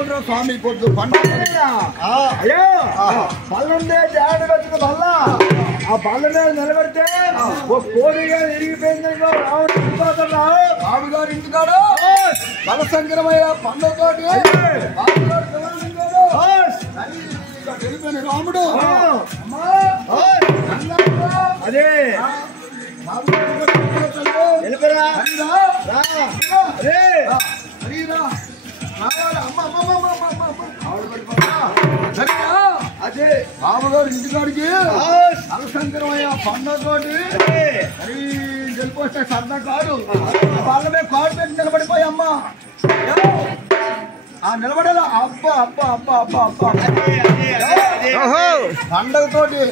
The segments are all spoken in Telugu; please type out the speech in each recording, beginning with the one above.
చేసుకోవాలిరా స్వామి పొద్దు పండుగ అయ్యో బల్లందే జాడ వచ్చిన బల్ల ఆ బల్ల మీద నిలబడితే ఓ కోడిగా ఇరిగిపోయిందనుకో రాముగారి ఇంటికాడు బల సంక్రమయ్య పండుగతోటి రాముడు అదే వెళ్ళిపోరా అదే రాముగారు ఇంటికాడికి అలసంకరమయ్య పండుగతోటి అది గెలిపోతే సరదా కాదు వాళ్ళ మీద కాడు పెట్టి నిలబడిపోయి అమ్మ నిలబడాల అబ్బా అబ్బా అబ్బా అబ్బా అబ్బా పండగతోటి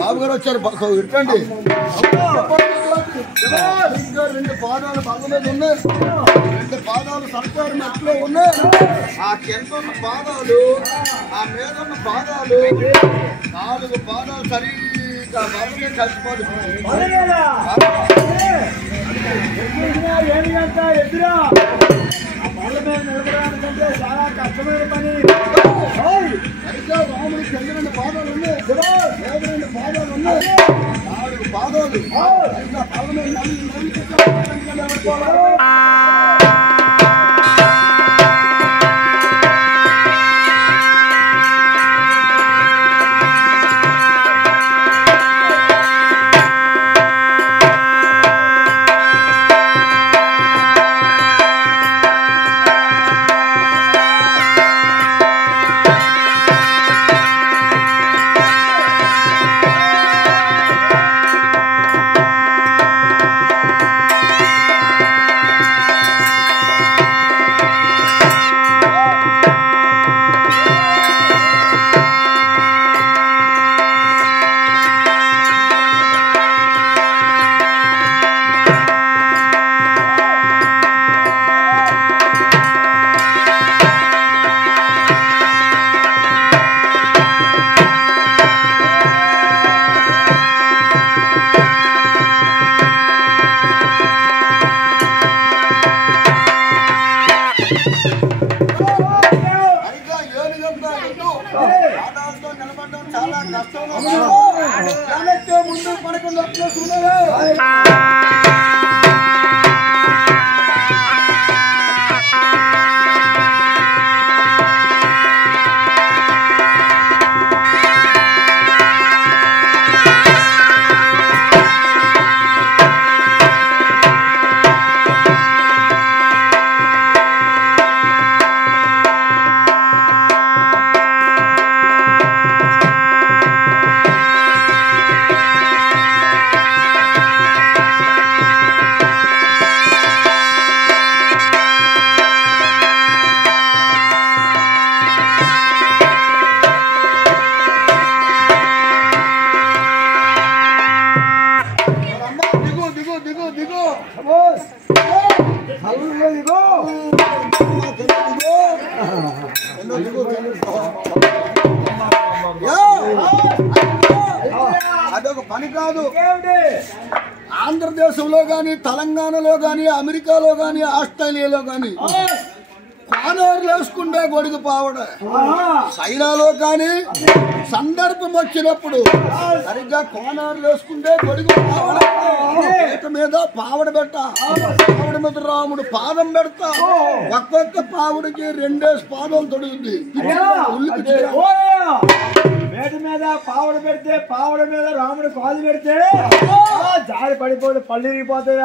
బాబు గారు వచ్చారు ఇట్టండి రెండు పాదాలు బాగా మీద ఉన్నాయి రెండు పాదాలు సర్కారు మెట్లో ఉన్నాయి ఆ కింద ఉన్న పాదాలు ఆ మీద ఉన్న పాదాలు 4 పాదాలు సరిగ్గా బాగా కలిసిపోతుంది ఎదురా బల్ల మీద నిలబడాలంటే చాలా కష్టమైన పని సరిగ్గా రాముడికి కింద 2 పాదాలు ఉన్నాయి మీద 2 పాదాలు ఉన్నాయి 4 పాదాలు సరిగ్గా బల్ల మీద నిలబడడం చాలా కష్టం ముందు పడకుండా అదొక పని కాదు. ఆంధ్రదేశంలో గాని, తెలంగాణలో గాని, అమెరికాలో గాని, ఆస్ట్రేలియాలో గాని కానూరులు వేసుకుంటే గొడుగు పావడ, చైనాలో కానీ సందర్భం వచ్చినప్పుడు సరిగ్గా కోనారులు వేసుకుంటే గొడుగు పావడ, పీట మీద పావడ పెట్ట, పావడ మీద రాముడు పాదం పెడతా, ఒక్కొక్క పావుడికి 2 పాదాలు తొడుగుద్ది. వేట మీద పావడ పెడితే, పావడ మీద రాముడు పాలు పెడితే జారి పడిపోతే పళ్ళు విరిగిపోతాయి.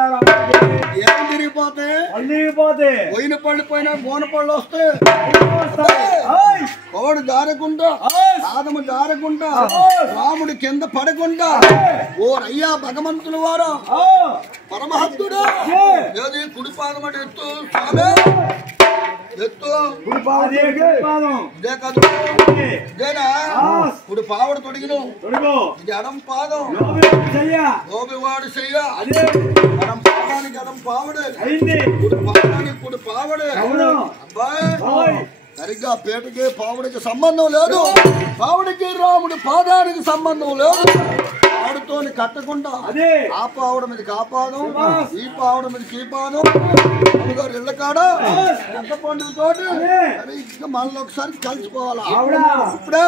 ఏం తిరిగిపోతాయి? పళ్ళు విరిగిపోతాయి. పోయిన పళ్ళు పోయినా బోన పళ్ళు వస్తాయి. కోడు జారకుండా, పాదము జారకుండా, రాముడు కింద పడకుండా, ఓ అయ్యా భగవంతుల వారా పరమహత్తుడా, ఏది కుడి పాదం అంటే ఎత్తు స్వామి, ఎత్తు ఇదే కాదు, ఇదేనా కుడి పావడ తొడిగిన ఇది ఎడం పాదం, గోపివాడు చెయ్య ఎడం పాదానికి ఎడం పావడే, కుడి పాదానికి కుడి పావడే. అబ్బాయి సరిగ్గా పేటకి పావుడికి సంబంధం లేదు, పావుడికి రాముడి పాదానికి సంబంధం లేదు. తాడుతో కట్టకుండా అదే ఆ పావుడ మీద కాపాదం ఈ పావుడ మీద కీపాదం గారు ఇళ్ళ కాడ పెద్ద పండుగ తోటి ఇంకా మనలో ఒకసారి కలిసిపోవాలా ఇప్పుడే